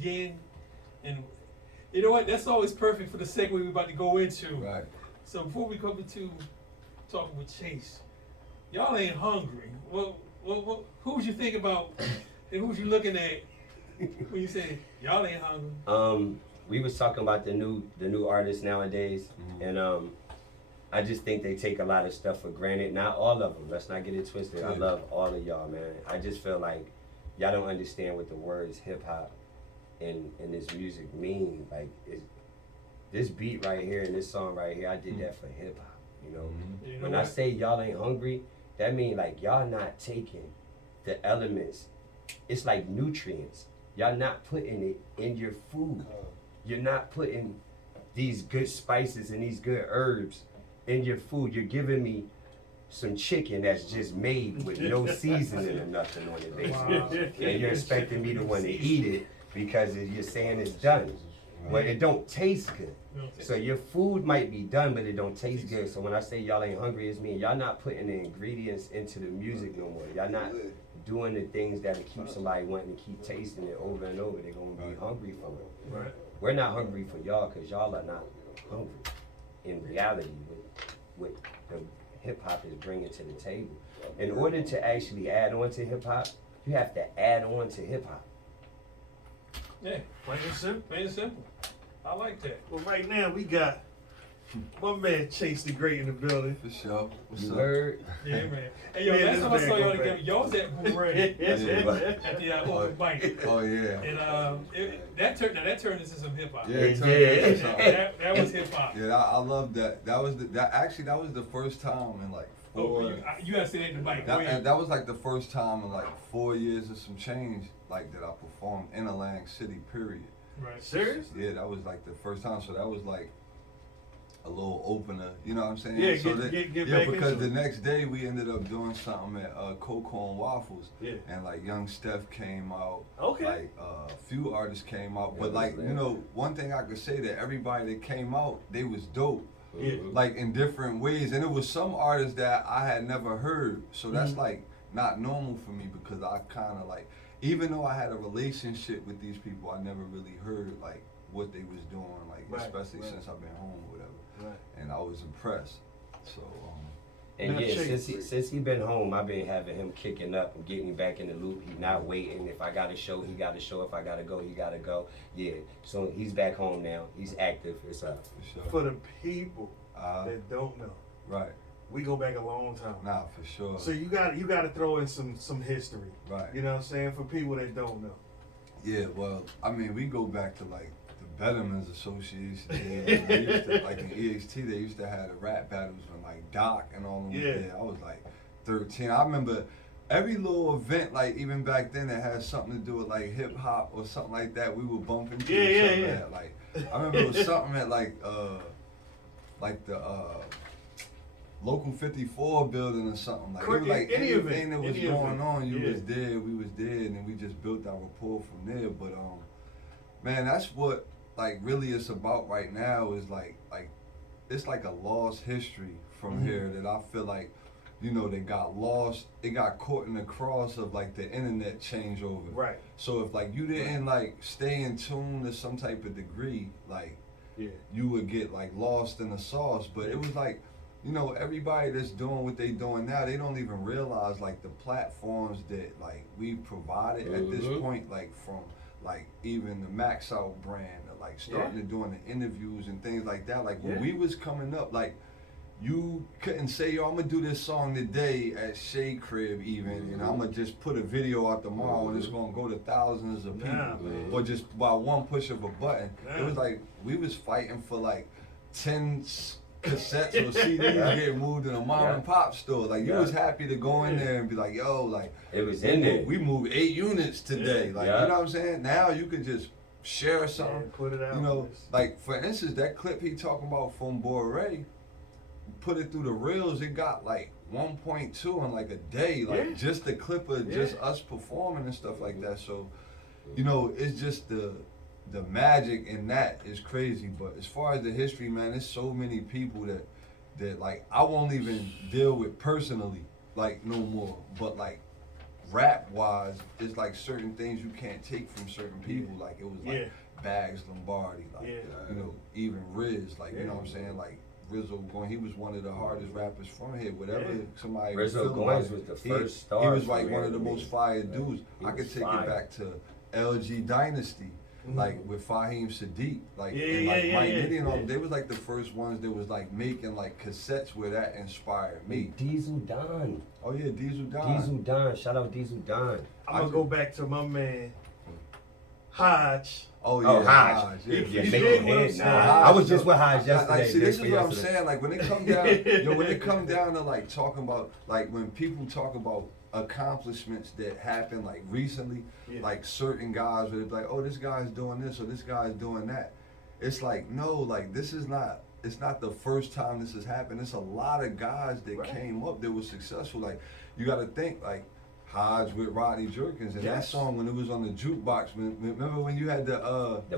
begin? And you know what? That's always perfect for the segue we're about to go into. Right. So before we come into talking with Chase, y'all ain't hungry. Who's you think about and who's you looking at when you say y'all ain't hungry? We was talking about the new artists nowadays, and I just think they take a lot of stuff for granted. Not all of them. Let's not get it twisted. I love all of y'all, man. I just feel like y'all don't understand what the words hip hop and this music mean. Like this beat right here and this song right here, I did that for hip hop. You know, when I say y'all ain't hungry, that mean like y'all not taking the elements. It's like nutrients. Y'all not putting it in your food. You're not putting these good spices and these good herbs in your food. You're giving me some chicken that's just made with no seasoning or nothing on it, basically. Wow. And you're expecting me to want to eat it because you're saying it's done. But it don't taste good. So your food might be done, but it don't taste good. So when I say y'all ain't hungry, it's mean y'all not putting the ingredients into the music no more. Y'all not doing the things that'll keep somebody wanting to keep tasting it over and over. They're gonna be hungry for it. Right. We're not hungry for y'all because y'all are not hungry in reality with the hip hop is bringing to the table. In order to actually add on to hip hop, you have to add on to hip hop. Yeah, plain and simple. I like that. Well, right now we got my man Chase the Great in the building. For sure. What's You up? heard? Yeah, man. Hey, yo, Man, last this time I man saw y'all go together, back. y'all was at Boomerang at the open mic. Oh yeah. And that turned into some hip hop. Yeah, It it turned into did. something. That was hip hop. Yeah, I love that. That was the first time in like Oh, 4. you gotta say that in the mic. Go And ahead. that was like the first time in like 4 years or some change like that I performed in Atlantic City. Period. Right. Serious? Yeah, that was like the first time. So that was like a little opener. You know what I'm saying? Yeah, so get yeah, back because into the it. next day we ended up doing something at Coco and Waffles. Yeah. And like Young Steph came out. Okay. Like a few artists came out. Yeah, But like, that's you know, one thing I could say that everybody that came out, they was dope. Yeah. Like in different ways. And it was some artists that I had never heard. So that's like not normal for me because I kind of like, even though I had a relationship with these people, I never really heard like what they was doing, like especially since I've been home or whatever. Right. And I was impressed. So And Now, yeah, Chase, since he been home, I've been having him kicking up and getting me back in the loop. He's not waiting. If I got a show, he got a show. If I gotta go, he gotta go. Yeah. So he's back home now. He's active. It's up. for sure. For the people Uh, that don't know, right. we go back a long time. Nah, for sure. So you got to throw in some history. Right. You know what I'm saying, for people that don't know. Yeah, well, I mean, we go back to like the Bettermen's Association. They used to, like in EXT, they used to have the rap battles when like Doc and all them. Yeah. I was like 13. I remember every little event, like even back then, that had something to do with like hip hop or something like that. We would bump into each other. At, like I remember it was something at like the Local 54 building or something. Like, it was like Any event, anything that was any going event. on, you Yeah. was there, we was there, and then we just built our rapport from there. But man, that's what like really it's about right now is like it's like a lost history from here that I feel like, you know, they got lost, it got caught in the cross of like the internet changeover. Right. So if like you didn't like stay in tune to some type of degree, like Yeah. you would get like lost in the sauce. But it was like, you know, everybody that's doing what they doing now, they don't even realize like the platforms that like we provided at this point, like from like even the Max Out brand, or like starting to doing the interviews and things like that. Like when we was coming up, like you couldn't say, yo, I'm gonna do this song today at Shea Crib even, and I'm gonna just put a video out tomorrow and it's gonna go to thousands of people, or just by one push of a button. It was like we was fighting for like 10 cassettes or CDs getting moved in a mom and pop store. Like you was happy to go in there and be like, yo, like It was in there. we moved 8 units today. Like you know what I'm saying? Now you could just share something. Put it out. You know, like for instance, that clip he talking about from Boré, put it through the reels, it got like 1.2 in like a day, like just the clip of just us performing and stuff like that. So, you know, it's just the magic in that is crazy. But as far as the history, man, there's so many people that like I won't even deal with personally, like no more. But like rap wise, it's like certain things you can't take from certain people. Like it was like Bags Lombardi, like you know, even Riz, like you know what I'm saying, like Rizzo Goins, he was one of the hardest rappers from here. Whatever somebody Rizzo was feeling Goins like, was the first star. he was like one of the most fire dudes. He I could was take fire. it back to LG Dynasty. Like with Fahim Sadiq, like Yeah, and like yeah, Mike yeah, Diddy and all, yeah. they was like the first ones that was like making like cassettes where that inspired me. Diesel Don. Oh yeah, Diesel Don. Diesel Don. Shout out Diesel Don. I'm gonna go back to my man Hodge. Oh yeah, Oh, Hodge. yeah. Yeah, You make dig your what I'm head. saying? Nah, I was just with Hodge yesterday. Like, see, this is day what I'm yesterday. saying. Like when it come down, when it come down to like talking about, like when people talk about accomplishments that happened like recently, like certain guys where they're like, oh, this guy's doing this or this guy's doing that. It's like, no, like this is not. It's not the first time this has happened. It's a lot of guys that came up that was successful. Like you got to think like. Hodge with Rodney Jerkins and that song when it was on the jukebox. Remember when you had the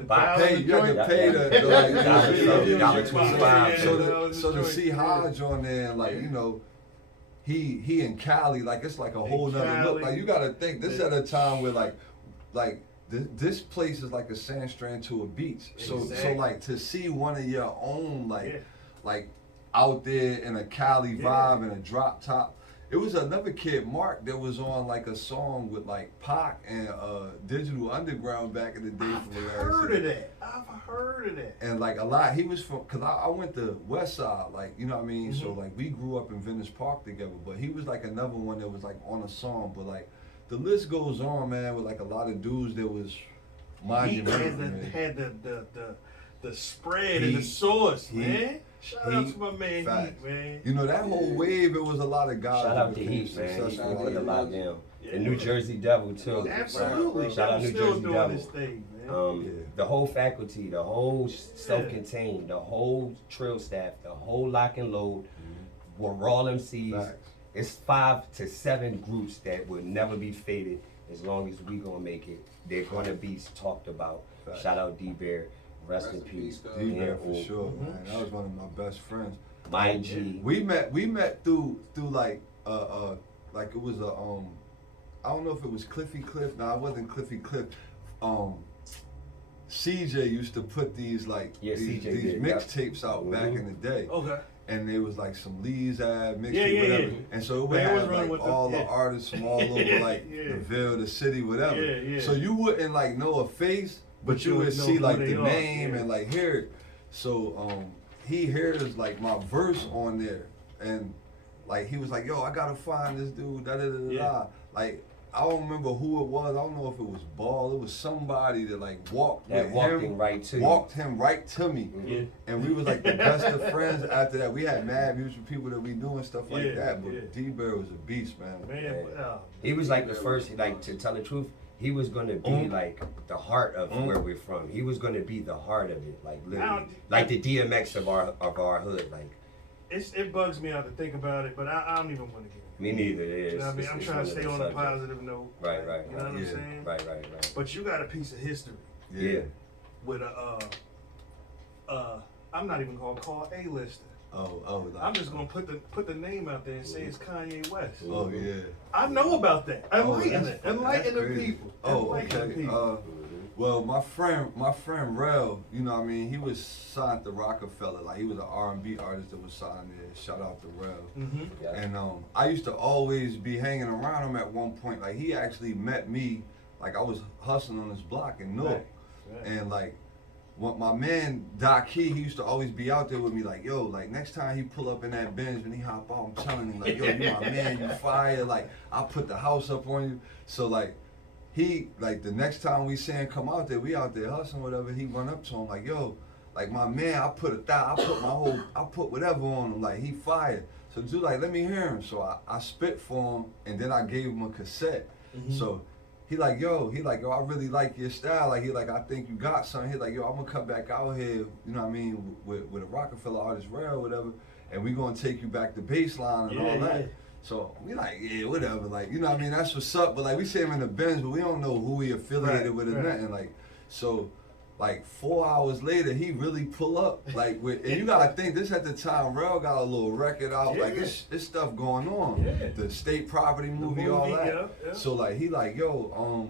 box. pay? You had to pay the like $1.25. so to see Hodge on there and like you know, he in Cali like it's like a whole nother look. Like you got to think this at a time where like this place is like a sand strand to a beach. So like to see one of your own like out there in a Cali vibe and a drop top. It was another kid, Mark, that was on like a song with like Pac and Digital Underground back in the day. I've heard of that. And like a lot, he was from, cause I went to West Side, like, you know what I mean? So like we grew up in Venice Park together, but he was like another one that was like on a song, but like the list goes on, man, with like a lot of dudes that was monumental. Had the spread and the source, man. Shout out to my man Heat, man. You know, that whole wave, it was a lot of guys. Shout out to Heat, man. He put a lot down. The New Jersey Devil, too. Absolutely. Shout out New still Jersey doing Devil. this thing, man. The whole faculty, the whole self-contained, the whole trill staff, the whole lock and load were raw MCs. It's 5 to 7 groups that will never be faded as long as we gonna make it. They're gonna be talked about. Shout out D-Bear. Rest in peace. D-Bear for sure, man. That was one of my best friends. My G. We met through like it was a I don't know if it was Cliffy Cliff. No, it wasn't Cliffy Cliff. CJ used to put these like these mixtapes out back in the day. Okay. And there was like some Lee's mixtape, whatever. And so it would have like all the artists from all over like the Ville, the city, whatever. So you wouldn't like know a face, but you would see like the name and like hear it. So he hears like my verse on there, and like he was like, "Yo, I gotta find this dude." Da da da da. Like I don't remember who it was. I don't know if it was Ball. It was somebody that like walked him right to me, and we was like the best of friends. After that, we had mad mutual people that we doing stuff like that. But D-Bear was a beast, man. He was like the first, like to tell the truth. He was gonna be like the heart of where we're from. He was gonna be the heart of it, like literally, like the DMX of our hood. Like it bugs me out to think about it, but I don't even want to get. Me neither. You know what I mean? I'm trying to stay on a positive note. Right. You know what I'm saying? Right. But you got a piece of history. Yeah. With I'm not even gonna call A-lister. Oh. I'm just gonna put the name out there and say it's Kanye West. Oh yeah. I know about that. Enlighten the people. Okay. People. Well, my friend Rel, you know what I mean, he was signed to Rockefeller. Like he was an R&B artist that was signed there. Shout out to Rel. And I used to always be hanging around him at one point. Like he actually met me, like I was hustling on this block in Newark. And like when my man Doc Key, he used to always be out there with me like, yo, like next time he pull up in that Benz when he hop out, I'm telling him like, yo, you my man, you fire, like I'll put the house up on you. So like he, like the next time we see him come out there, we out there hustling, whatever, he run up to him like, yo, like my man, I put whatever on him, like he fired. So dude, like, let me hear him. So I spit for him, and then I gave him a cassette. So he like, yo, I really like your style. Like, I think you got something. He like, yo, I'm gonna come back out here, you know what I mean, with a Rockefeller artist, Rare or whatever, and we gonna take you back to baseline and all that. So we like, yeah, whatever, like, you know what I mean, that's what's up. But like, we see him in the Benz, but we don't know who he affiliated with or nothing. Like, so like 4 hours later, he really pull up. Like, and you gotta think, this at the time, Rel got a little record out. Like, this stuff going on. Yeah. The state property movie, all that. Yeah. So, like, he like, yo,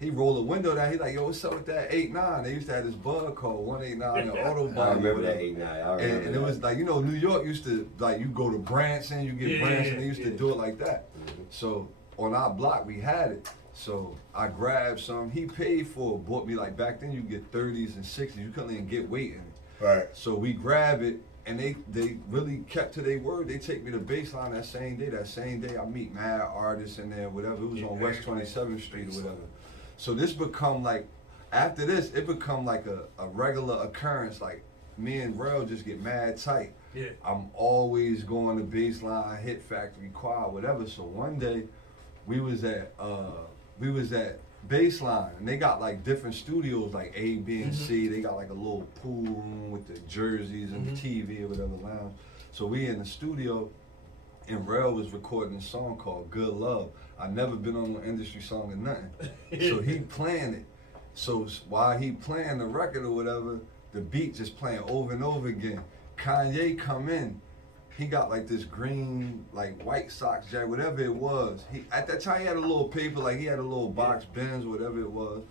he rolled the window down. He like, yo, what's up with that 8-9? They used to have this bug called 189 in Autobahn. I remember that 8-9. And it was like, you know, New York used to, like, you go to Branson, you get Branson, they used to do it like that. So on our block, we had it. So I grabbed some. He paid for it, bought me, like, back then you get 30s and 60s. You couldn't even get weight in it. Right. So we grab it, and they really kept to their word. They take me to Baseline that same day. That same day, I meet mad artists in there, whatever. It was on West 27th Street or whatever. So this become like, after this, it become like a regular occurrence. Like, me and Rel just get mad tight. Yeah. I'm always going to Baseline, Hit Factory, Quad, whatever. So one day, we was at Baseline, and they got like different studios, like A, B, and C. They got like a little pool room with the jerseys and the TV or whatever lounge. So we in the studio, and Rel was recording a song called Good Love. I never been on an industry song or nothing. So he playing it. So while he playing the record or whatever, the beat just playing over and over again. Kanye come in. He got like this green, like White Sox jacket, whatever it was. He at that time he had a little paper, like he had a little box Benz, whatever it was.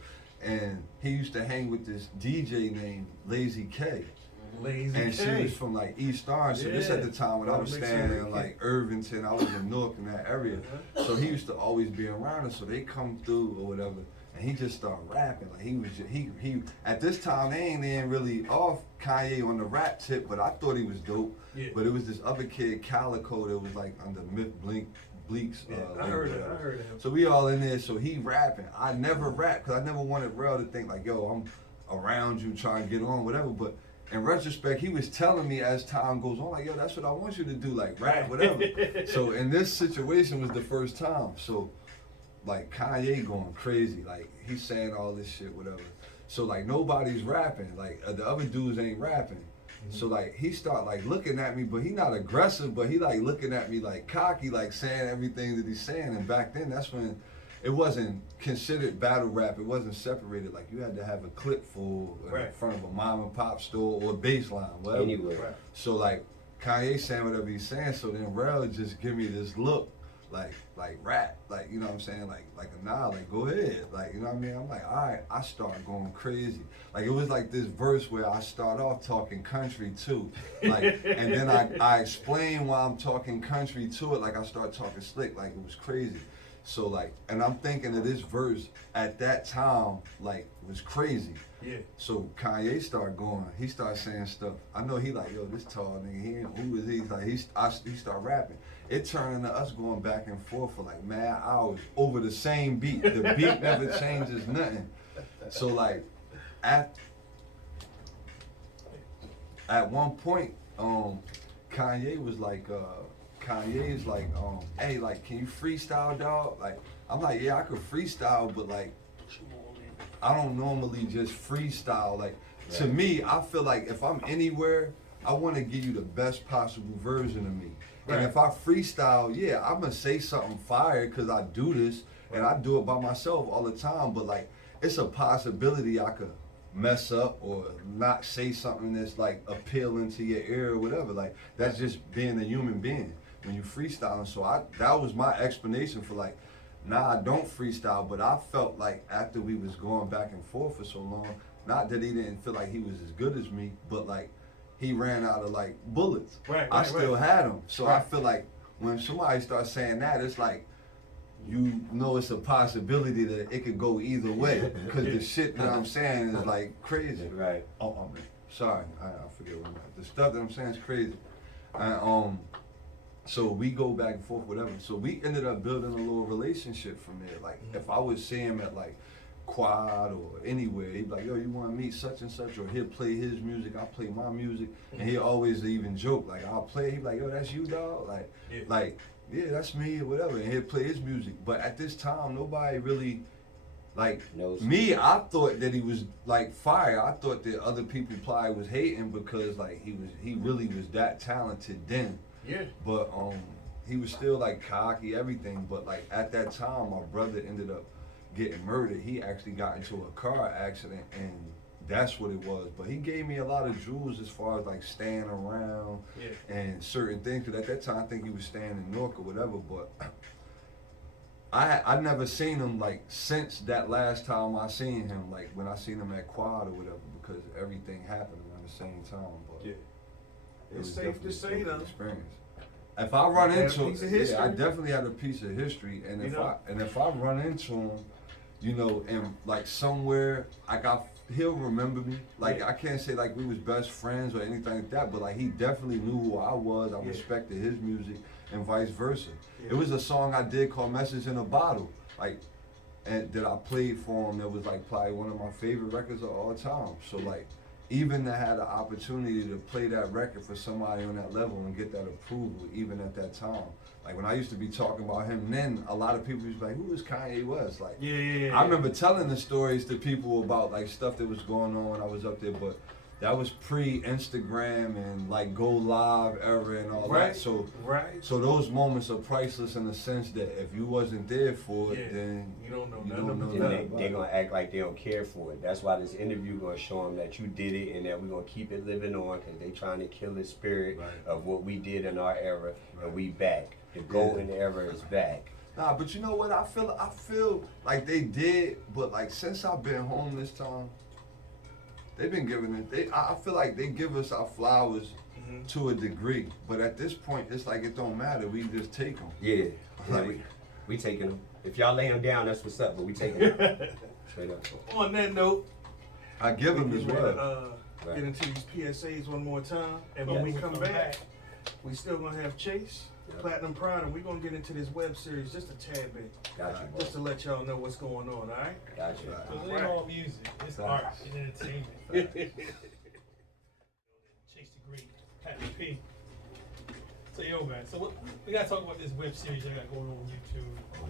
And he used to hang with this DJ named Lazy K. And she was from like East Orange, so this at the time when I was staying in like Irvington, I was in Newark in that area. So he used to always be around us, so they come through or whatever, and he just started rapping. Like he was just, he at this time they ain't really off Kanye on the rap tip, but I thought he was dope. Yeah. But it was this other kid, Calico, that was like under Myth Bleak's. I heard of him. So we all in there, so he rapping. I never rap because I never wanted Rel to think like, yo, I'm around you trying to get on, whatever. But in retrospect, he was telling me as time goes on, like, yo, that's what I want you to do, like, rap, whatever. So in this situation was the first time. So, like, Kanye going crazy. Like, he's saying all this shit, whatever. So, like, nobody's rapping. Like, the other dudes ain't rapping. So, like, he start, like, looking at me, but he not aggressive, but he, like, looking at me, like, cocky, like, saying everything that he's saying. And back then, that's when it wasn't considered battle rap. It wasn't separated. Like, you had to have a clip full in front of a mom and pop store or Baseline, whatever. Anyway. So, like, Kanye saying whatever he's saying, so then Rel just give me this look, like rap, like, you know what I'm saying, like a nod, like, go ahead, like, you know what I mean? I'm like, all right, I start going crazy. Like, it was like this verse where I start off talking country too, like, and then I explain why I'm talking country to it, like, I start talking slick, like, it was crazy. So, like, and I'm thinking of this verse at that time, like, was crazy. Yeah. So Kanye started going. He started saying stuff. I know he like, yo, this tall nigga. Who is he? Like he started rapping. It turned into us going back and forth for like mad hours over the same beat. The beat never changes nothing. So like, at one point, Kanye was like, Kanye's like, hey, like, can you freestyle, dog? Like, I'm like, yeah, I could freestyle, but like, I don't normally just freestyle. Like, to me, I feel like if I'm anywhere, I want to give you the best possible version of me. And if I freestyle, yeah, I'm going to say something fire because I do this and I do it by myself all the time. But like, it's a possibility I could mess up or not say something that's like appealing to your ear or whatever. Like, that's just being a human being when you freestyling. So that was my explanation for like, nah, I don't freestyle, but I felt like after we was going back and forth for so long, not that he didn't feel like he was as good as me, but like he ran out of like bullets. I still had them. So I feel like when somebody starts saying that, it's like, you know, it's a possibility that it could go either way because the shit that I'm saying is like crazy. Right. Oh, sorry, I forget what the stuff that I'm saying is crazy. And, so we go back and forth, whatever. So we ended up building a little relationship from there. Like, if I would see him at like Quad or anywhere, he'd be like, yo, you want to meet such and such? Or he'll play his music, I'll play my music. And he always even joke, like, I'll play, he'd be like, yo, that's you, dog? Like, yeah, that's me or whatever. And he'll play his music. But at this time, nobody really, like, me, I thought that he was like fire. I thought that other people probably was hating because like he really was that talented then. Yeah. But he was still like cocky, everything. But like at that time, my brother ended up getting murdered. He actually got into a car accident and That's what it was. But he gave me a lot of jewels as far as like staying around and certain things. Cause at that time I think he was staying in New York or whatever. But I never seen him like since that last time I seen him, like when I seen him at Quad or whatever, because everything happened around the same time. But Yeah. it It's was safe definitely to say, though. experience. If I run You had a into piece of yeah, I history. definitely had a piece of history, and You if know? if I run into him, you know, and like somewhere, like he'll remember me. Like Yeah. I can't say like we was best friends or anything like that, but like he definitely knew who I was. I Yeah. respected his music, and vice versa. Yeah. It was a song I did called "Message in a Bottle," like, and that I played for him. That was like probably one of my favorite records of all time. So like, even to have the opportunity to play that record for somebody on that level and get that approval, even at that time. Like when I used to be talking about him, then a lot of people used to be like, "Who is Kanye West?" Like, Yeah. I remember telling the stories to people about like stuff that was going on when I was up there, but that was pre-Instagram and like go live era and all Right. that. So Right. so those moments are priceless in the sense that if you wasn't there for it, Yeah. then You don't know you nothing don't know about Then nothing about they're it. gonna act like they don't care for it. That's why this interview gonna show them that you did it and that we're gonna keep it living on because they trying to kill the spirit Right. of what we did in our era, Right. and we back. The golden era is back. Nah, but you know what? I feel like they did, but like since I've been home this time, they've been giving it. I feel like they give us our flowers Mhm. to a degree, but at this point, it's like it don't matter. We just take them. Yeah, Like- we taking them. If y'all lay them down, that's what's up. But we taking them straight up. On that note, I give them as we well. wanna, Right. get into these PSAs one more time, and when we Yeah. come back, we still gonna have Chase, Yeah. Platinum Pride, and we're gonna get into this web series just a tad bit, Got you, bro. just to let y'all know what's going on. All right. Got you. Right. Because it ain't all music, it's art and entertainment. Chase the Great, Patty P. So yo man, so what, we gotta talk about this web series I got going on YouTube.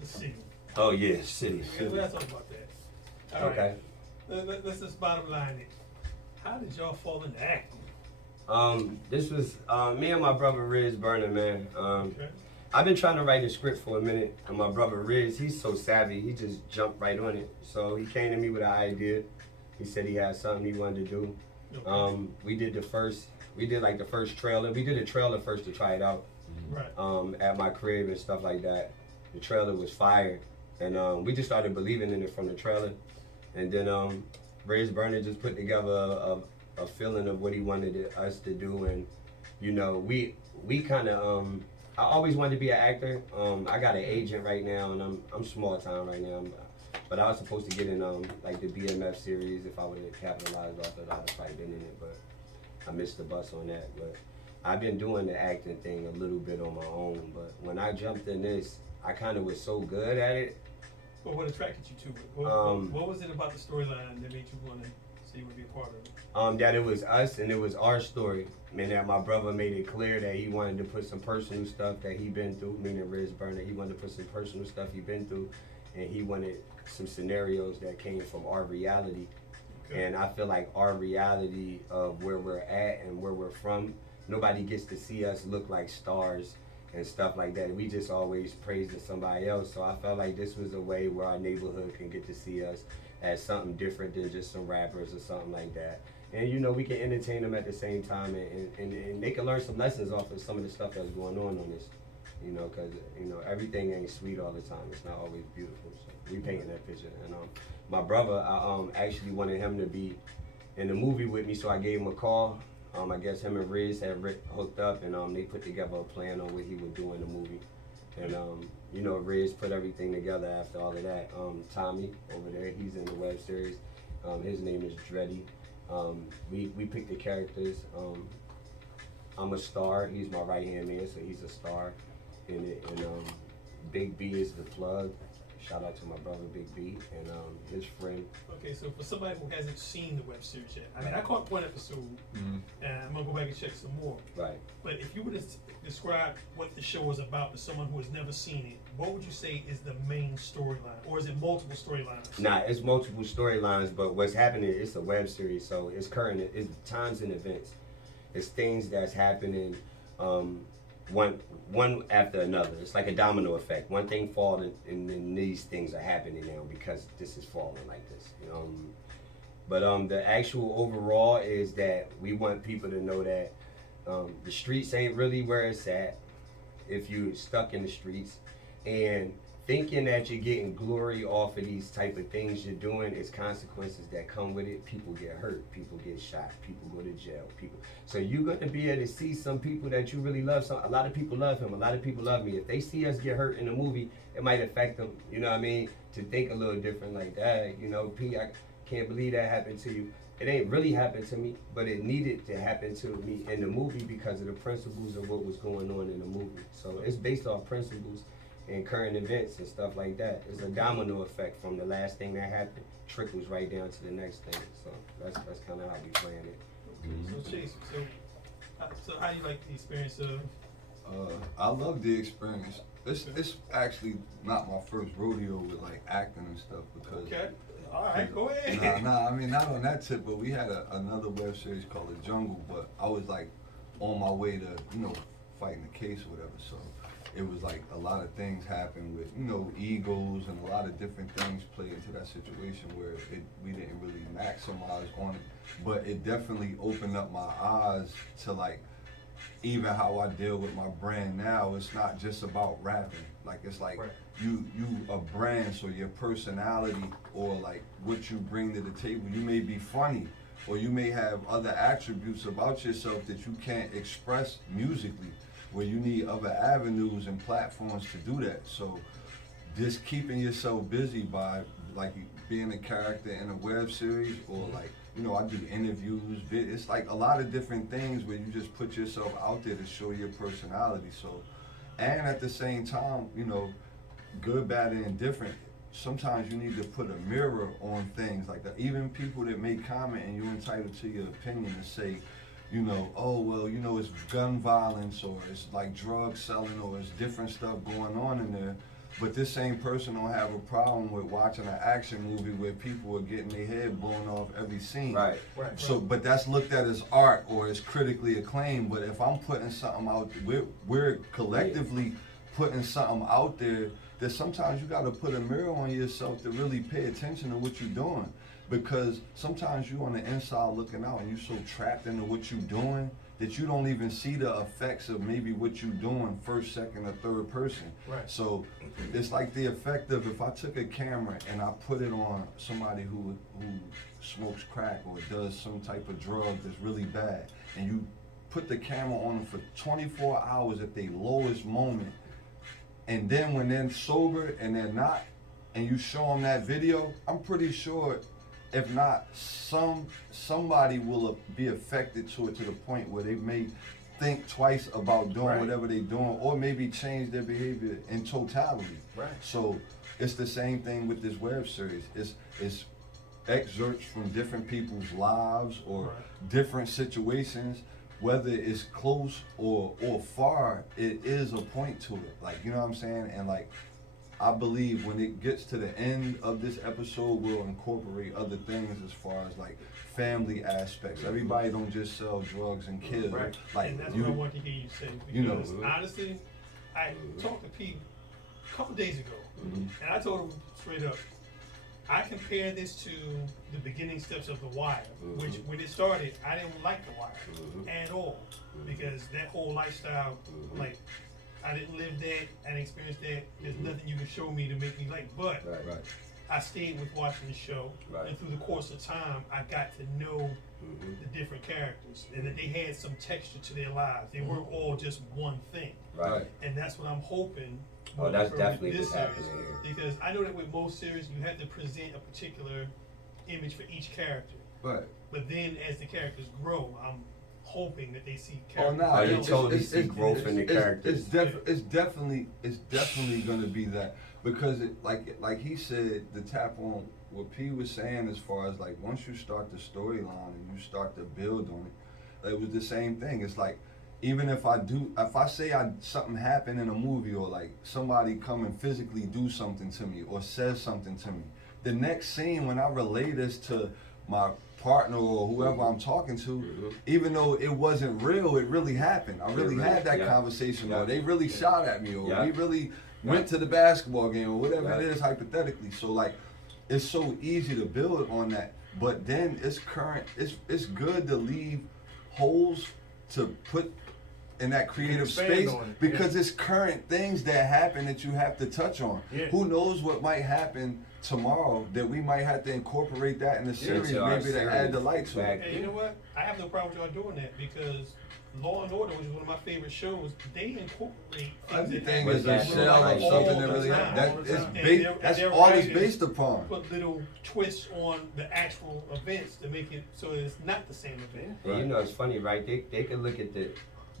The City. Oh yeah, city. We gotta talk about that. All right. Okay. Let's just bottom line it. How did y'all fall into acting? This was me and my brother Riz Burner, man. Okay. I've been trying to write a script for a minute, and my brother Riz, he's so savvy, he just jumped right on it. So he came to me with an idea. He said he had something he wanted to do. Okay. We did the first trailer. We did a trailer first to try it out Right. at my crib and stuff like that. The trailer was fire, and we just started believing in it from the trailer. And then Riz Burner just put together a feeling of what he wanted us to do, and you know, we kind of I always wanted to be an actor. I got an agent right now, and I'm small time right now, but I was supposed to get in like the BMF series if I would have capitalized off it. I'd have probably been in it, but I missed the bus on that. But I've been doing the acting thing a little bit on my own. But when I jumped in this, I kind of was so good at it. But what attracted you to it? What was it about the storyline that made you want to say you would be a part of it? That it was us and it was our story. I mean, that my brother made it clear that he wanted to put some personal stuff that he been through, meaning Riz Burner. He wanted to put some personal stuff he been through, and he wanted some scenarios that came from our reality. Okay. And I feel like our reality of where we're at and where we're from, nobody gets to see us look like stars and stuff like that. We just always praising somebody else. So I felt like this was a way where our neighborhood can get to see us as something different than just some rappers or something like that. And you know, we can entertain them at the same time, and they can learn some lessons off of some of the stuff that's going on this. You know, because you know, everything ain't sweet all the time. It's not always beautiful. So we painting that picture. And my brother, I actually wanted him to be in the movie with me, so I gave him a call. I guess him and Riz had hooked up, and they put together a plan on what he would do in the movie. And you know, Riz put everything together after all of that. Tommy over there, he's in the web series. His name is Dreddy. We picked the characters. I'm a star. He's my right hand man, so he's a star in it. And Big B is the plug. Shout out to my brother Big B and his friend. Okay, so for somebody who hasn't seen the web series yet, I mean, I caught one episode, and I'm gonna go back and check some more. Right. But if you were to describe what the show is about to someone who has never seen it, what would you say is the main storyline, or is it multiple storylines? Nah, it's multiple storylines, but what's happening, it's a web series, so it's current, it's times and events. It's things that's happening one after another. It's like a domino effect. One thing falling, and then these things are happening now because this is falling like this. But the actual overall is that we want people to know that the streets ain't really where it's at if you're stuck in the streets. And thinking that you're getting glory off of these type of things you're doing is consequences that come with it. People get hurt, people get shot, people go to jail, people. So you're gonna be able to see some people that you really love. A lot of people love him, a lot of people love me. If they see us get hurt in a movie, it might affect them, you know what I mean? To think a little different like that, you know, P, I can't believe that happened to you. It ain't really happened to me, but it needed to happen to me in the movie because of the principles of what was going on in the movie. So it's based off principles and current events and stuff like that. It's a domino effect from the last thing that happened, trickles right down to the next thing. So that's kind of how we plan it. So Chase, so how do you like the experience of? I love the experience. It's actually not my first rodeo with like acting and stuff because. Okay. All right, go ahead. Nah, I mean not on that tip, but we had another web series called The Jungle, but I was like on my way to, fighting the case or whatever, so it was like a lot of things happened with, egos and a lot of different things play into that situation where we didn't really maximize on it, but it definitely opened up my eyes to like even how I deal with my brand now. It's not just about rapping. Like it's like Right. you a brand, so your personality or like what you bring to the table. You may be funny or you may have other attributes about yourself that you can't express musically, where you need other avenues and platforms to do that. So just keeping yourself busy by like being a character in a web series or like, I do interviews, it's like a lot of different things where you just put yourself out there to show your personality. So, and at the same time, good, bad, and indifferent, sometimes you need to put a mirror on things like that. Even people that make comment and you're entitled to your opinion to say, oh, well, it's gun violence or it's like drug selling or it's different stuff going on in there. But this same person don't have a problem with watching an action movie where people are getting their head blown off every scene. Right. So, but that's looked at as art or as critically acclaimed. But if I'm putting something out, we're collectively putting something out there that sometimes you got to put a mirror on yourself to really pay attention to what you're doing. Because sometimes you on the inside looking out and you're so trapped into what you're doing that you don't even see the effects of maybe what you're doing first, second, or third person. Right. So it's like the effect of if I took a camera and I put it on somebody who smokes crack or does some type of drug that's really bad, and you put the camera on them for 24 hours at their lowest moment, and then when they're sober and they're not, and you show them that video, I'm pretty sure if not, somebody will be affected to it to the point where they may think twice about doing whatever they're doing, or maybe change their behavior in totality. Right. So it's the same thing with this web series. It's excerpts from different people's lives or different situations, whether it's close or far. It is a point to it. Like, you know what I'm saying? And like, I believe when it gets to the end of this episode, we'll incorporate other things as far as like family aspects. Everybody don't just sell drugs and kill. Right. Like and that's what I want to hear you say. Because honestly, I talked to Pete a couple days ago, and I told him straight up, I compare this to the beginning steps of The Wire, which when it started, I didn't like The Wire at all, because that whole lifestyle, like, I didn't live that, I didn't experience that. There's nothing you can show me to make me like, but I stayed with watching the show, and through the course of time, I got to know the different characters, and that they had some texture to their lives. They weren't all just one thing. Right. And that's what I'm hoping. Oh, that's definitely this what's happening series, here. because I know that with most series, you have to present a particular image for each character. Right. But then as the characters grow, I'm hoping that they see Oh characters. no, you totally see growth in the characters. It's definitely gonna be that, because it, like he said, to tap on what P was saying, as far as like once you start the storyline and you start to build on it was the same thing. It's like, even if I say something happened in a movie, or like somebody come and physically do something to me or says something to me, the next scene when I relay this to my partner or whoever I'm talking to, even though it wasn't real, it really happened. I really had that conversation, or they really shot at me, or we really went to the basketball game, or whatever it is hypothetically. So like, it's so easy to build on that. But then it's current. It's good to leave holes to put in that creative expand space on it, because it's current things that happen that you have to touch on. Yeah. Who knows what might happen tomorrow that we might have to incorporate that in the series, Into our maybe to add the light to it. Exactly. Hey, you know what? I have no problem with y'all doing that because Law and Order, which is one of my favorite shows, they incorporate Everything that is a But shell of all something the that really time. that All the is time. that's their all it's writers based upon. put little twists on the actual events to make it so it's not the same event. And you know, it's funny, right? They can look at the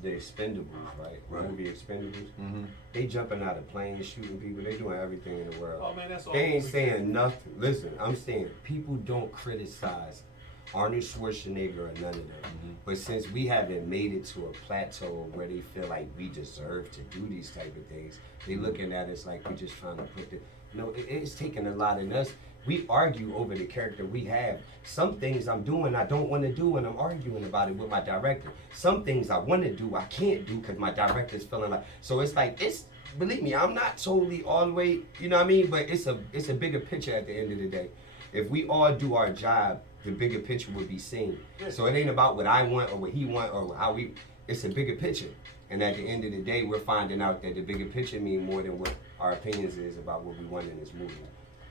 Expendables, right? Right. Movie Expendables. Mm-hmm. They jumping out of planes, shooting people. They doing everything in the world. Oh man, that's all. They ain't we saying nothing. Listen, I'm saying people don't criticize Arnold Schwarzenegger or none of them. But since we haven't made it to a plateau where they feel like we deserve to do these type of things, they looking at us like we just trying to put the. No, it's taking a lot in us. We argue over the character we have. Some things I'm doing I don't want to do, and I'm arguing about it with my director. Some things I want to do I can't do because my director's feeling like. So it's like it's. Believe me, I'm not totally all the way. You know what I mean? But it's a bigger picture at the end of the day. If we all do our job, the bigger picture will be seen. Yeah. So it ain't about what I want or what he want or how we. It's a bigger picture. And at the end of the day, we're finding out that the bigger picture means more than what our opinions is about what we want in this movie.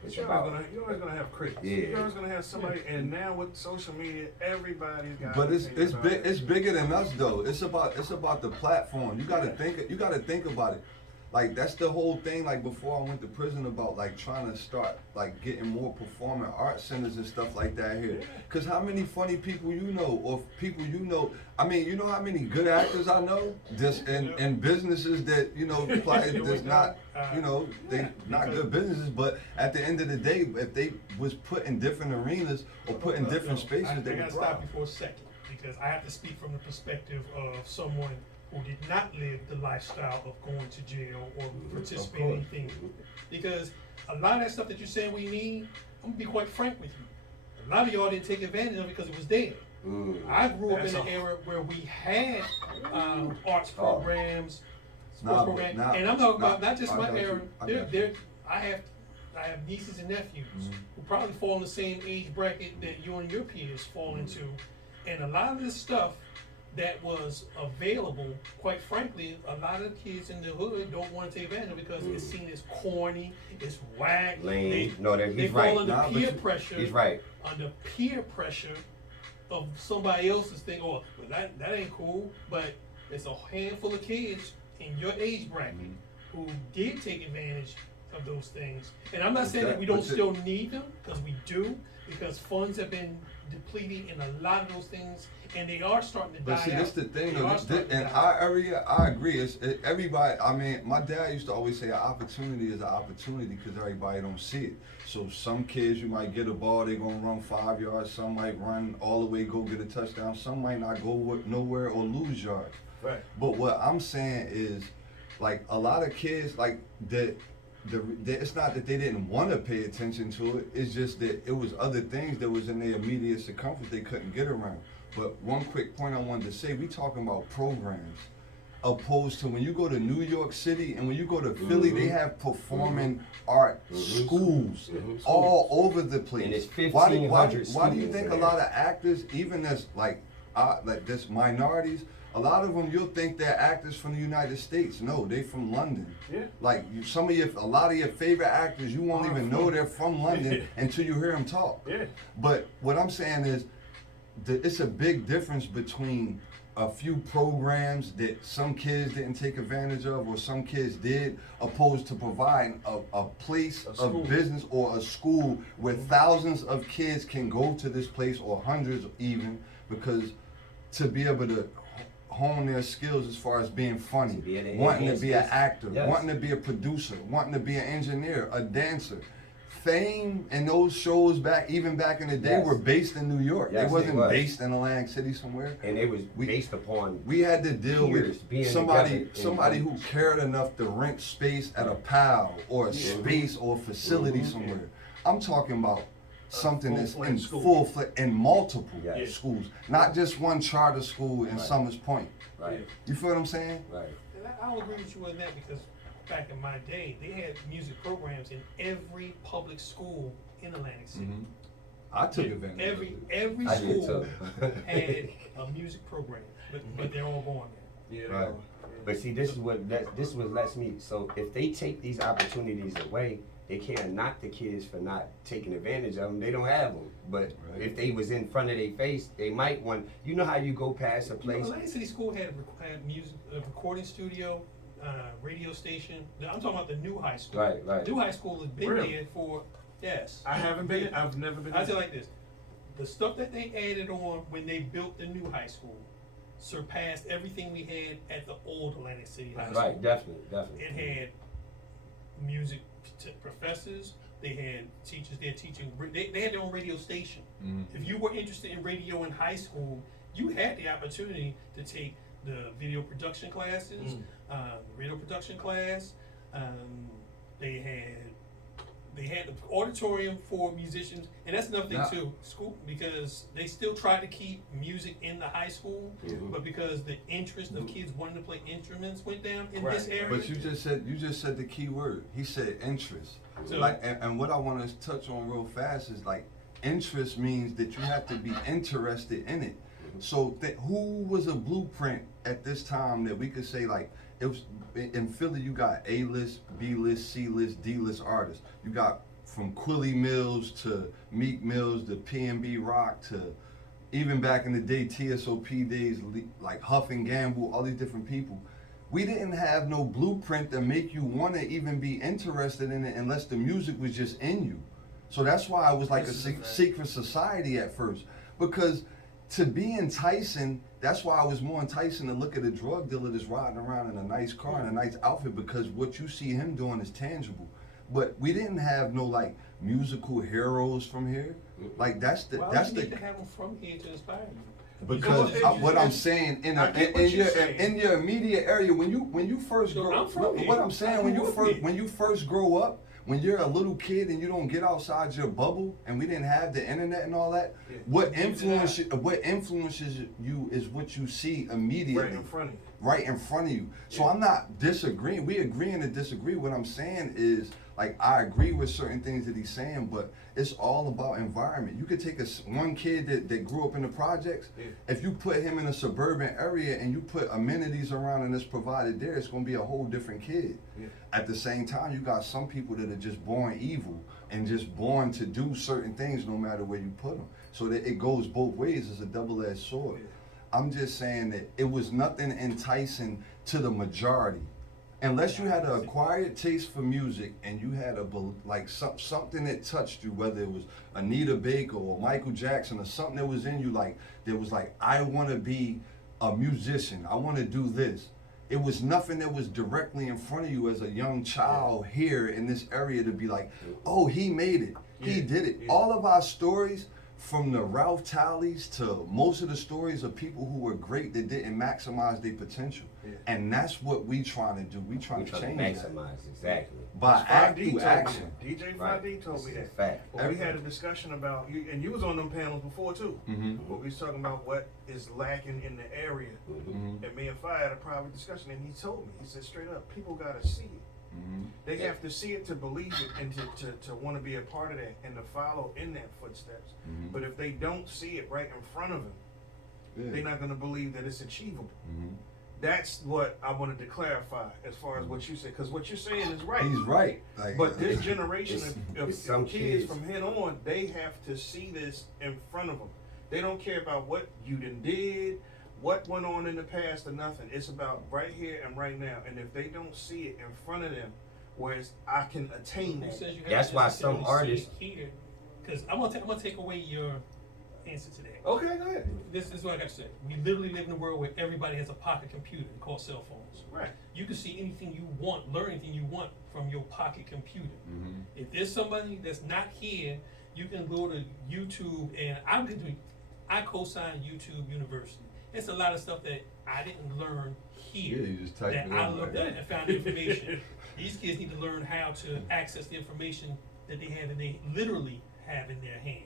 It's You're about. always gonna have critics. Yeah. You're always gonna have somebody, and now with social media, everybody's got. But it's opinions about big. it. It's bigger than us though. It's about the platform. You gotta think about it. Like that's the whole thing. Like before I went to prison about like trying to start like getting more performing art centers and stuff like that here. Cause how many funny people you know or people you know? I mean, you know how many good actors I know just in businesses that you know that's not they not good businesses. But at the end of the day, if they was put in different arenas or put in different spaces, I they would gotta thrive. stop you for a second because I have to speak from the perspective of someone who did not live the lifestyle of going to jail or participating in anything. Because a lot of that stuff that you're saying we need, I'm gonna be quite frank with you. A lot of y'all didn't take advantage of it because it was there. I grew up in an era where we had arts programs, sports programs, and I'm talking about not just my era. I have nieces and nephews who probably fall in the same age bracket that you and your peers fall into, and a lot of this stuff that was available, quite frankly, a lot of kids in the hood don't want to take advantage of it because it's seen as corny, it's whack. Lame. They He's fall right. under peer pressure. He's right. Under peer pressure of somebody else's thing. Oh, well, that ain't cool. But it's a handful of kids in your age bracket who did take advantage of those things. And I'm not saying that we don't still need them, because we do, because funds have been depleted in a lot of those things, and they are starting to die out. But see, that's the thing, They though. are starting to In die our out. area, I agree. Everybody. I mean, my dad used to always say, "An opportunity is an opportunity," because everybody don't see it. So some kids, you might get a ball, they gonna run 5 yards. Some might run all the way, go get a touchdown. Some might not go nowhere or lose yards. Right. But what I'm saying is, like a lot of kids, like it's not that they didn't want to pay attention to it. It's just that it was other things that was in their immediate circumference they couldn't get around. But one quick point I wanted to say, we talking about programs, opposed to when you go to New York City and when you go to Philly, they have performing art schools all over the place. And it's why 1,500 do you students think a there. lot of actors, even as like this minorities, a lot of them you'll think they're actors from the United States. No, they from London. Yeah. Like a lot of your favorite actors, you won't even know they're from London until you hear them talk. Yeah. But what I'm saying is, it's a big difference between a few programs that some kids didn't take advantage of or some kids did, opposed to providing a place of business or a school where thousands of kids can go to this place, or hundreds even, because to be able to hone their skills as far as being funny, wanting to be an actor, wanting to be a producer, wanting to be an engineer, a dancer. Fame and those shows even back in the day were based in New York. Yes, they wasn't was. based in Atlantic City somewhere. And it was based upon. We had to deal with being somebody who cared enough to rent space at a PAL or a space or a facility somewhere. I'm talking about something that's in full-fledged in multiple schools, not just one charter school in Summers Point. Right. You feel what I'm saying? Right. And I'll agree with you on that because back in my day, they had music programs in every public school in Atlantic City. I took advantage of it. Every I did school too. had a music program, but they're all going there. Yeah. Right. But see, this is what lets me. So if they take these opportunities away, they can't knock the kids for not taking advantage of them. They don't have them. But if they was in front of their face, they might want. You know how you go past a place. Atlantic City School had music, a recording studio, radio station. I'm talking about the new high school. Right. New high school has been Really? there for, yes. I've never been. I'll tell you like this. The stuff that they added on when they built the new high school surpassed everything we had at the old Atlantic City High School. Right, definitely. It had music professors. They had teachers there teaching. They had their own radio station. Mm-hmm. If you were interested in radio in high school, you had the opportunity to take the video production classes, radio production class. They had the auditorium for musicians, and that's another thing too. School, because they still try to keep music in the high school, but because the interest of kids wanting to play instruments went down in this area. But you just said the key word. He said interest. So, Like, and what I want to touch on real fast is like interest means that you have to be interested in it. So who was a blueprint at this time that we could say like it was in Philly? You got A-list, B-list, C-list, D-list artists. You got from Quilly Mills to Meek Mills to P&B Rock to even back in the day TSOP days like Huff and Gamble, all these different people. We didn't have no blueprint to make you want to even be interested in it unless the music was just in you. So that's why I was like a secret society at first, because to be enticing, that's why I was more enticing to look at a drug dealer that's riding around in a nice car and a nice outfit, because what you see him doing is tangible. But we didn't have no like musical heroes from here. Like that's the why would you need to have them from here to inspire you? Because what I'm saying in your immediate area, when you first grow up, what I'm saying when you first grow up, when you're a little kid and you don't get outside your bubble, and we didn't have the internet and all that, what influences you is what you see immediately, right in front of you. So I'm not disagreeing. We agreeing to disagree. What I'm saying is, like, I agree with certain things that he's saying, but it's all about environment. You could take one kid that grew up in the projects. If you put him in a suburban area and you put amenities around and it's provided there, it's going to be a whole different kid. At the same time, you got some people that are just born evil and just born to do certain things no matter where you put them. So that it goes both ways. It's a double-edged sword. I'm just saying that it was nothing enticing to the majority. Unless you had an acquired taste for music and you had something that touched you, whether it was Anita Baker or Michael Jackson or something that was in you, I want to be a musician. I want to do this. It was nothing that was directly in front of you as a young child here in this area to be like, oh, he made it. He did it. All of our stories, from the Ralph Tallies to most of the stories of people who were great that didn't maximize their potential. And that's what we trying to do. We trying to change maximize that. Exactly. By through action. DJ 5D told me that. Fact. Well, we had a discussion about, and you was on them panels before too, where we was talking about what is lacking in the area. And me and Fi had a private discussion, and he told me, he said straight up, people gotta see it. They have to see it to believe it and to want to be a part of that and to follow in that footsteps. But if they don't see it right in front of them, they're not going to believe that it's achievable. That's what I wanted to clarify as far as what you said, because what you're saying is right. He's right. But this generation of kids from here on, they have to see this in front of them. They don't care about what you did, what went on in the past or nothing. It's about right here and right now. And if they don't see it in front of them, whereas I can attain that. That's why some artists here, because I'm gonna take away your answer to that. Okay, go ahead. This is what I gotta say. We literally live in a world where everybody has a pocket computer called cell phones. Right. You can see anything you want, learn anything you want from your pocket computer. If there's somebody that's not here, you can go to YouTube, and I co-sign YouTube University. It's a lot of stuff that I didn't learn here you just type that it I in looked like at and found the information. These kids need to learn how to access the information that they literally have in their hand.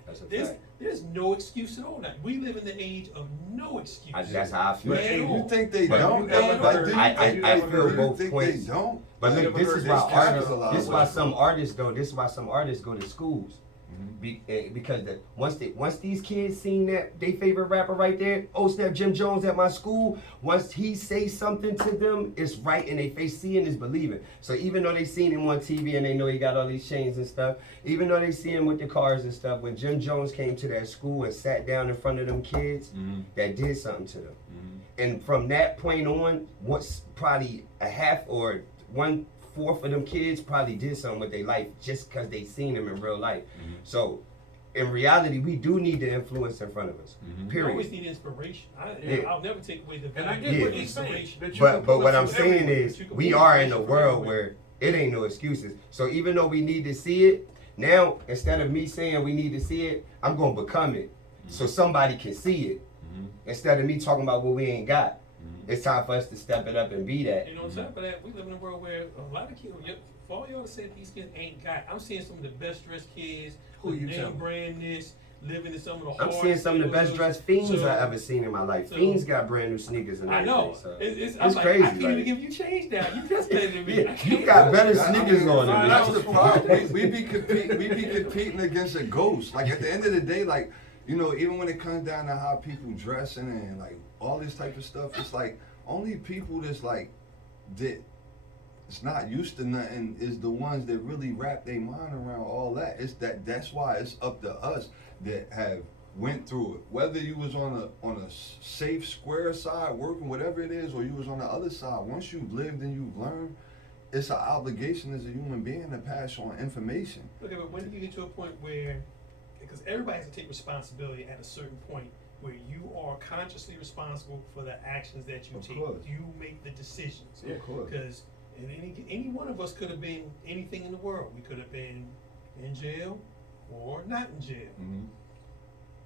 There's no excuse at all. Now, we live in the age of no excuse. That's how I feel. But you think they don't? I feel both points. They don't? But look, this is why some artists go to schools. Because once these kids seen that they favorite rapper right there, oh snap, Jim Jones at my school. Once he say something to them, it's right in their face. Seeing is believing. So even though they seen him on TV and they know he got all these chains and stuff, even though they see him with the cars and stuff, when Jim Jones came to that school and sat down in front of them kids, that did something to them. And from that point on, once probably a half or 1/4 of them kids probably did something with their life just because they seen him in real life. So in reality, we do need the influence in front of us. You always Period. need inspiration. I'll never take away the And I value get of what he's saying. inspiration. that you But can pull what up I'm from saying everywhere. is, You can we pull are in a inspiration from world everywhere. where it ain't no excuses. So even though we need to see it, now instead of me saying we need to see it, I'm gonna become it, so somebody can see it. Instead of me talking about what we ain't got, it's time for us to step it up and be that. You know, on top of that, we live in a world where a lot of kids, for all y'all to say these kids ain't got, I'm seeing some of the best dressed kids, Who you name telling? brand this, living in some of the I'm hardest seeing some of the best neighborhoods. dressed fiends So, I ever seen in my life. so- Fiends got brand new sneakers and I everything. know. So. I'm It's like, crazy, I can't even like- give you change now. You just better than me. Yeah, I you can't. got better I mean, sneakers on than me. That's the problem. We be competing against a ghost. Like at the end of the day, like, you know, even when it comes down to how people dressing and like all this type of stuff, it's like only people that's like that it's not used to nothing is the ones that really wrap their mind around all that. That's why it's up to us that have went through it. Whether you was on a safe square side working, whatever it is, or you was on the other side, once you've lived and you've learned, it's an obligation as a human being to pass on information. Okay, but when do you get to a point where, because everybody has to take responsibility at a certain point where you are consciously responsible for the actions that you Of take. course. You make the decisions. Of course. Because any one of us could have been anything in the world. We could have been in jail or not in jail.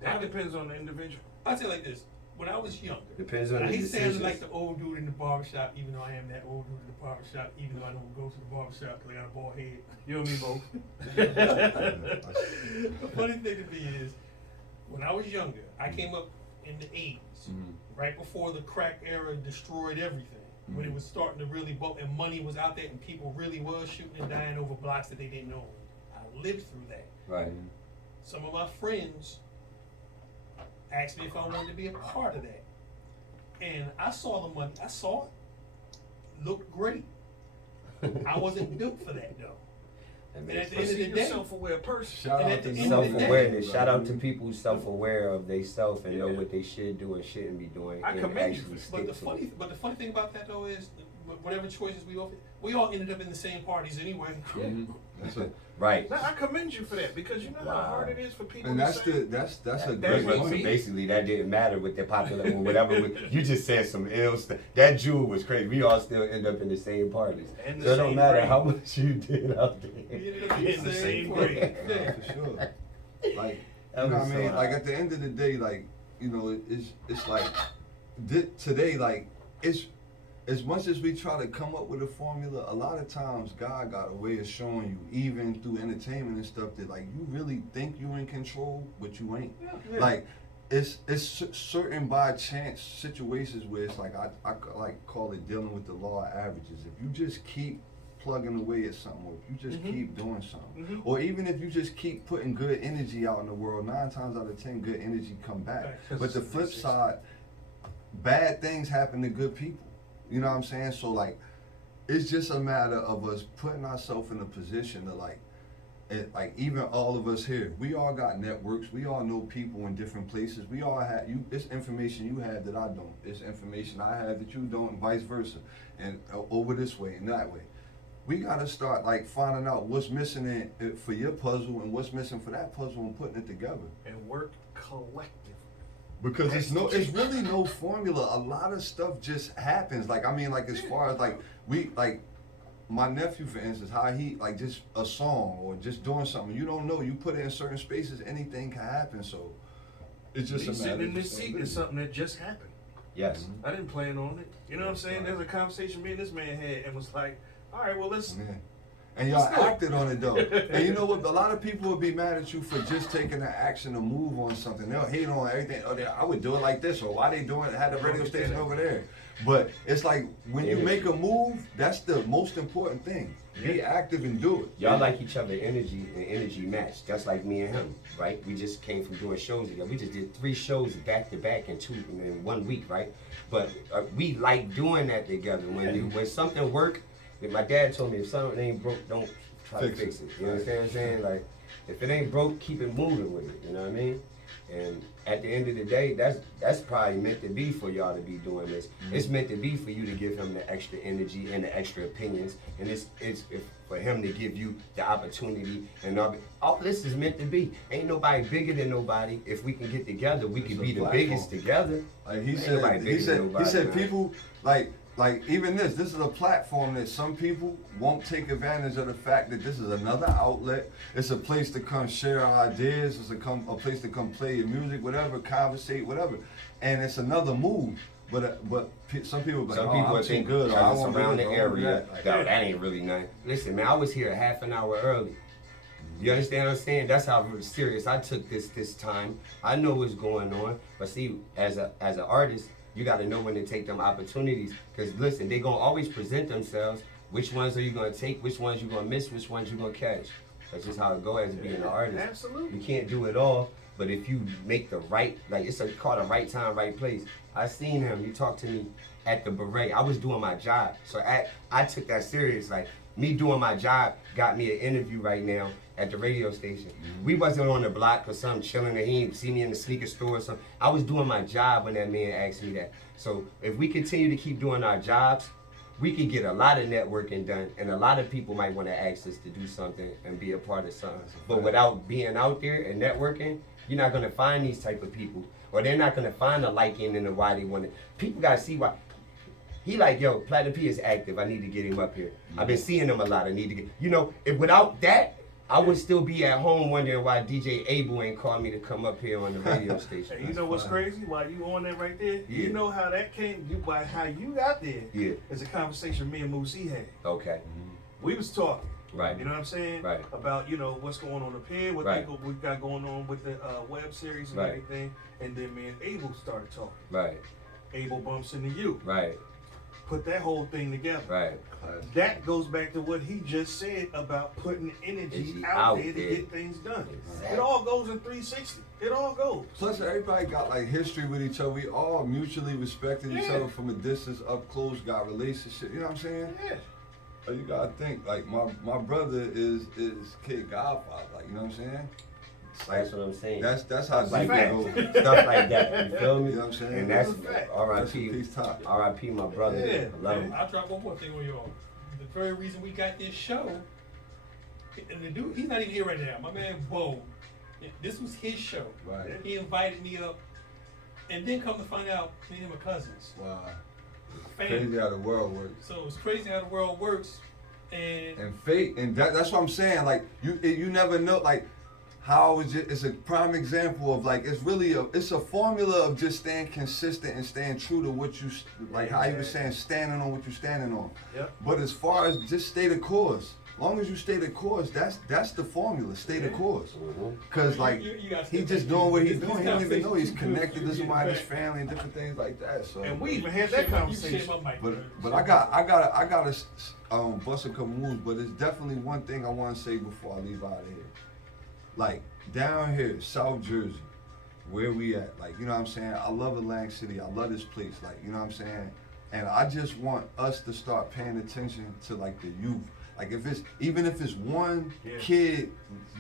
That depends on the individual. I'll say it like this. When I was younger, Depends on I the hate saying decisions. like the old dude in the barbershop, even though I am that old dude in the barbershop, even though I don't go to the barbershop because I got a bald head. You and me both. The funny thing to me is, when I was younger, I came up in the 80s, right before the crack era destroyed everything, when it was starting to really bulk and money was out there and people really was shooting and dying over blocks that they didn't own. I lived through that. Right. Some of my friends asked me if I wanted to be a part of that. And I saw the money, I saw it, looked great. I wasn't built for that though. That And makes at the But end of see, the you're day, a self-aware person. Shout And out at the to end of the day- Self-awareness. Shout out to people who's self-aware of they self and know Yeah. what they should do and shouldn't be doing, I and commend you actually for stick to it. but the funny thing about that though is, whatever choices we all ended up in the same parties anyway. That's it. Right. Now, I commend you for that because you know how hard it is for people And to that's say. that's a That- great that's So what point. basically, that didn't matter with the popular or whatever. You just said some ill stuff. That jewel was crazy. We all still end up in the same parties. And the So it don't same matter grade. how much you did out We there. ended up In the same party. grade. Yeah. For sure. Like, That you know was what I so mean? hot. Like at the end of the day, like, you know, it's like today, like it's as much as we try to come up with a formula, a lot of times God got a way of showing you, even through entertainment and stuff, that like you really think you in control, but you ain't. Yeah. Like it's certain by chance situations where it's like I like call it dealing with the law of averages. If you just keep plugging away at something, or if you just keep doing something, or even if you just keep putting good energy out in the world, 9 times out of 10 good energy come back. Right. But the flip side, bad things happen to good people. You know what I'm saying? So like, it's just a matter of us putting ourselves in a position to like even all of us here, we all got networks. We all know people in different places. We all have it's information you have that I don't. It's information I have that you don't, and vice versa, and over this way and that way. We gotta start like finding out what's missing for your puzzle and what's missing for that puzzle and putting it together. And work collectively. Because it's really no formula. A lot of stuff just happens. Like I mean, like as far as like my nephew, for instance, how he like just a song or just doing something. You don't know. You put it in certain spaces, anything can happen. So it's just Me a matter sitting in of this just seat living. is something that just happened. Yes. I didn't plan on it. You know what I'm saying? There's a conversation me and this man had and was like, all right, well let's Yeah. And y'all acted on it though. And you know what? A lot of people would be mad at you for just taking the action to move on something. They'll hate on everything. Oh, I would do it like this, or why they doing it? Had the radio station over there. But it's like when you make a move, that's the most important thing. Be active and do it. Y'all like each other energy and energy match. That's like me and him, right? We just came from doing shows together. We just did 3 shows back to back in 1 week, right? But we like doing that together. When something work, my dad told me if something ain't broke, don't try to fix it. You understand what I'm saying? Like, if it ain't broke, keep it moving with it. You know what I mean? And at the end of the day, that's probably meant to be for y'all to be doing this. It's meant to be for you to give him the extra energy and the extra opinions, and it's for him to give you the opportunity. And all this is meant to be. Ain't nobody bigger than nobody. If we can get together, we can be the biggest together. Like he said, people like even this is a platform that some people won't take advantage of the fact that this is another outlet. It's a place to come share ideas. It's a place to come play your music, whatever, conversate, whatever. And it's another move. But some people be like, I'm too good. I want around the area. That ain't really nothing. Listen, man, I was here half an hour early. You understand what I'm saying? That's how serious I took this time. I know what's going on. But see, as an artist, you got to know when to take them opportunities. Because listen, they going to always present themselves. Which ones are you going to take? Which ones you going to miss? Which ones you going to catch? That's just how it goes as being an artist. Absolutely. You can't do it all. But if you make the right, like it's called a right time, right place. I seen him. He talked to me at the Beret. I was doing my job. So I took that serious. Like, me doing my job got me an interview right now at the radio station. We wasn't on the block or something chilling, and he didn't see me in the sneaker store or something. I was doing my job when that man asked me that. So if we continue to keep doing our jobs, we can get a lot of networking done, and a lot of people might want to ask us to do something and be a part of something. But without being out there and networking, you're not gonna find these type of people, or they're not gonna find the liking and the why they want it. People gotta see why. He like, yo, Pt.2 is active. I need to get him up here. I've been seeing him a lot. I need to get, if without that, I would still be at home wondering why DJ Abel ain't called me to come up here on the radio station. Hey, you know what's crazy? While you on that right there, Yeah. you know how that came, by how you got there. Yeah. It's a conversation me and Moosey had. Okay. We was talking. Right. You know what I'm saying? Right. About, what's going on up here, what Right. we got going on with the Webseries and Right. everything. And then me and Abel started talking. Right. Abel bumps into you. Right. Put that whole thing together. Right. That goes back to what he just said about putting energy Energy out out there to there. get things done. Exactly. It all goes in 360. It all goes. Plus, everybody got like history with each other. We all mutually respected each Yeah. other from a distance, up close, got relationship. You know what I'm saying? Yeah. But you gotta think, like my brother is Kid Godfather. Like, you know what I'm saying? That's what I'm saying. That's how Stuff like deep that. it goes. Stuff like that. You feel me? You know what I'm saying? And that's That's a fact. R.I.P. Peace top. R.I.P. my brother. Yeah. I love him. I'll drop one more thing on y'all. The very reason we got this show, and the dude, he's not even here right now. My man Bo, this was his show. Right. He invited me up, and then come to find out, me and him are cousins. Wow. Family. Crazy how the world works. So it's crazy how the world works, and Fate, and that's what I'm saying. Like you never know. Like how it's a prime example of like it's a formula of just staying consistent and staying true to what you like. How you were saying, standing on what you're standing on. Yep. But as far as just stay the course, long as you stay the course, that's the formula. Stay the course. Cause like You gotta he stay just back. doing what he's This doing. He don't even know he's conversation connected to too good. somebody, his You family, and different things like that. So. And we even had share that my- you conversation. share my mic, But bro. I gotta bust a couple moves. But it's definitely one thing I want to say before I leave out of here. Like down here, South Jersey, where we at? Like, you know what I'm saying? I love Atlantic City. I love this place. Like, you know what I'm saying? And I just want us to start paying attention to like the youth. Like even if it's one kid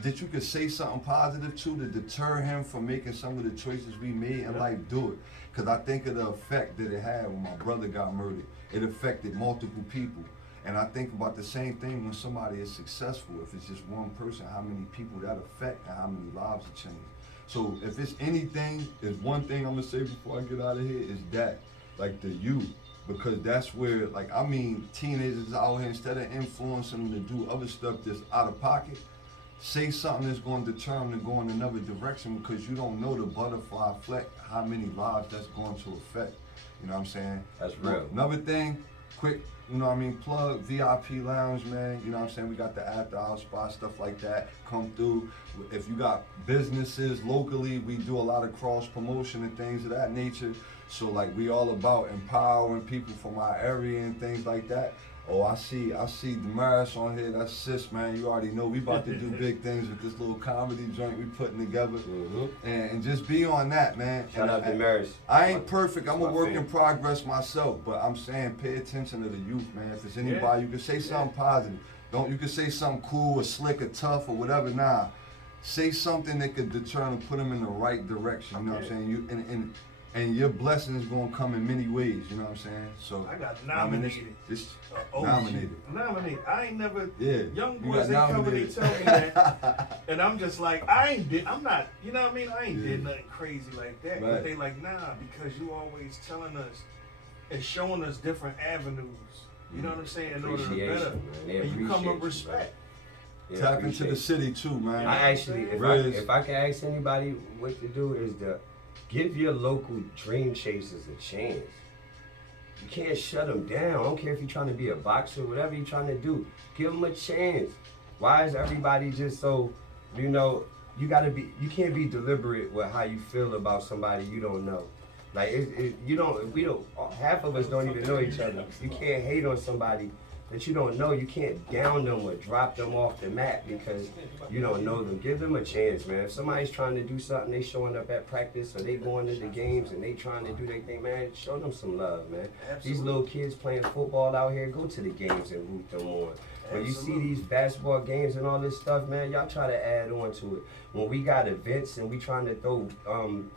that you could say something positive to deter him from making some of the choices we made in life, do it. Cause I think of the effect that it had when my brother got murdered. It affected multiple people. And I think about the same thing when somebody is successful. If it's just one person, how many people that affect and how many lives it changes. So if it's anything, there's one thing I'm gonna say before I get out of here is that, like the youth. Because that's where, like, I mean, teenagers out here, instead of influencing them to do other stuff that's out of pocket, say something that's going to deter them to go in another direction because you don't know the butterfly effect, how many lives that's going to affect. You know what I'm saying? That's real. Another thing, quick, you know what I mean, plug VIP Lounge, man. You know what I'm saying? We got the after hour spot, stuff like that. Come through. If you got businesses locally, we do a lot of cross promotion and things of that nature. So like we all about empowering people from our area and things like that. Oh, I see Damaris on here. That's sis, man. You already know we about to do big things with this little comedy joint we putting together. And just be on that, man. Shout out Damaris. I ain't perfect. I'm a work in favorite. progress myself, but I'm saying pay attention to the youth, man. If it's anybody, you can say something positive. You can say something cool or slick or tough or whatever. Nah, say something that could deter them, put them in the right direction. You know what I'm saying? And your blessings gonna come in many ways. You know what I'm saying? So I got nominated. Nominated. I ain't never. Yeah. Young boys, they come and they tell me that, and I'm just like, I'm not. You know what I mean? I ain't did nothing crazy like that. Right. But they like, nah, because you always telling us and showing us different avenues. You know what I'm saying? In order to better, and you come with respect. Yeah, Tap into the city too, man. I actually, if I can ask anybody what to do, is to give your local dream chasers a chance. You can't shut them down. I don't care if you're trying to be a boxer, whatever you're trying to do. Give them a chance. Why is everybody just so, you can't be deliberate with how you feel about somebody you don't know. Like, half of us don't even know each other. You can't hate on somebody that you don't know. You can't down them or drop them off the map because you don't know them. Give them a chance, man. If somebody's trying to do something, they showing up at practice or they going to the games and they trying to do their thing, man, show them some love, man. Absolutely. These little kids playing football out here, go to the games and root them on. When you see these basketball games and all this stuff, man, y'all try to add on to it. When we got events and we trying to throw open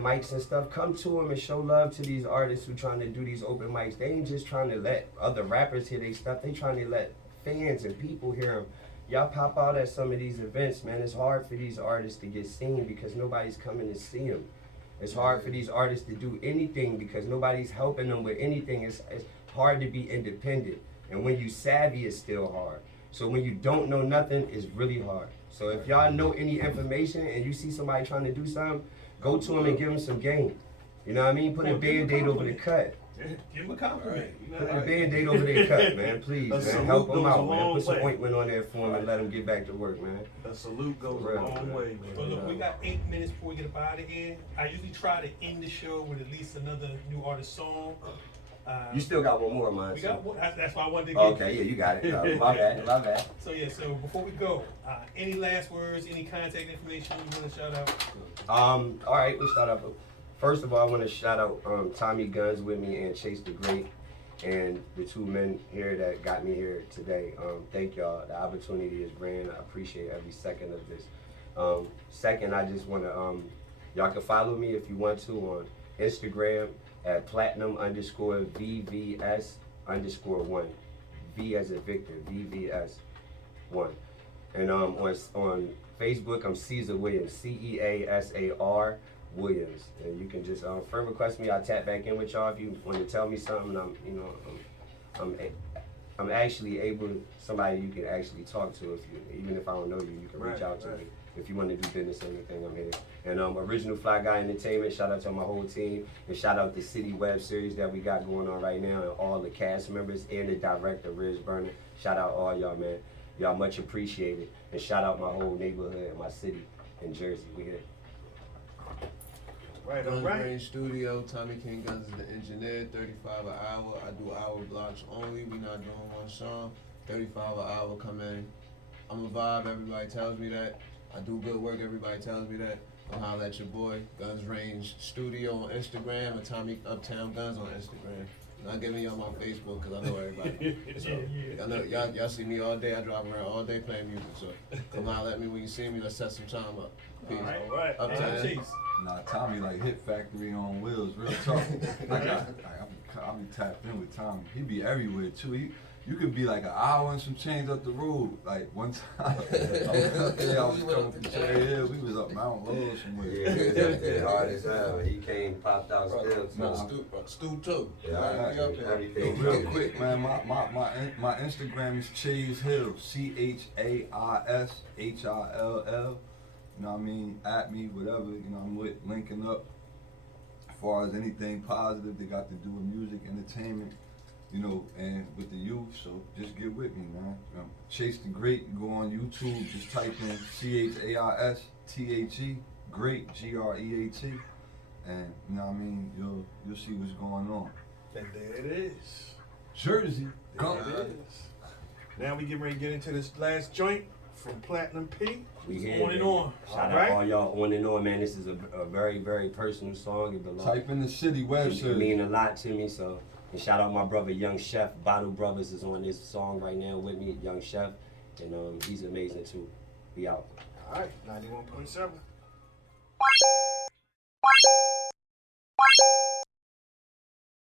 mics and stuff, come to them and show love to these artists who trying to do these open mics. They ain't just trying to let other rappers hear their stuff. They trying to let fans and people hear them. Y'all pop out at some of these events, man. It's hard for these artists to get seen because nobody's coming to see them. It's hard for these artists to do anything because nobody's helping them with anything. It's hard to be independent. And when you savvy, it's still hard. So when you don't know nothing, it's really hard. So if y'all know any information and you see somebody trying to do something, go to them and give them some game. You know what I mean? Put a Band-Aid over the cut. Give them a compliment. Put a Band-Aid over their cut, man. Please, man. Help them out, man. Put some ointment on there for them and let them get back to work, man. A salute goes a long way, man. Well, look, we got 8 minutes before we get up out of here. I usually try to end the show with at least another new artist song. You still got one more of mine. We got one. That's why I wanted to get. Okay, yeah, you got it. My bad. So before we go, any last words, any contact information you want to shout out? All right, we'll start off. First of all, I want to shout out Tommy Guns with me and Chase the Great and the 2 men here that got me here today. Thank y'all. The opportunity is grand. I appreciate every second of this. Second, I just want to, y'all can follow me if you want to on Instagram at platinum_VVS_1. V as in Victor, VVS1. And on Facebook, I'm Caesar Williams, CEASAR Williams. And you can just friend request me. I'll tap back in with y'all if you want to tell me something. I'm actually somebody you can actually talk to even if I don't know you, you can reach out to me. If you want to do business or anything, I'm here. And Original Fly Guy Entertainment, shout out to my whole team. And shout out the City Webseries that we got going on right now and all the cast members and the director, Riz Burner. Shout out all y'all, man. Y'all much appreciated. And shout out my whole neighborhood and my city in Jersey. We here. Right, Guns Range Studio, Tommy King Guns is the engineer, 35 an hour. I do hour blocks only. We not doing one song. 35 an hour, come in. I'm a vibe, everybody tells me that. I do good work, everybody tells me that. I'll holler at your boy, Guns Range Studio on Instagram and Tommy Uptown Guns on Instagram. Not giving y'all my Facebook because I know everybody. So I know y'all see me all day. I drive around all day playing music. So come holler at me when you see me. Let's set some time up. Peace. All right. Uptown. Nah, Tommy like Hit Factory on wheels, real talk. I'll be tapped in with Tommy. He be everywhere too. You could be like an hour and some change up the road. Like one time, I was coming from Cherry Hill. We was up Mount Lowell somewhere. Yeah, he was up there hard as hell. He came, popped out still. Stu too. Yeah, everything. Real quick, man. My Instagram is Chase Hill, CHARSHILL. You know what I mean? At me, whatever. You know, I'm with linking up. As far as anything positive that got to do with music, entertainment. you know, and with the youth. So just get with me, man. Chase the Great. Go on YouTube. Just type in CHAISTHE Great, GREAT, and you know what I mean. You'll see what's going on. And there it is. Jersey, There go. it is. Now we getting ready to get into this last joint from Platinum P. We here. On and baby. on. Shout Alright. out all y'all on and on, man. This is a very, very personal song. It belongs. Type in the city It Webseries. mean a lot to me. So, and shout out my brother Young Chef. Bottle Brothers is on this song right now with me, Young Chef, and he's amazing too. We out. All right, 91.7.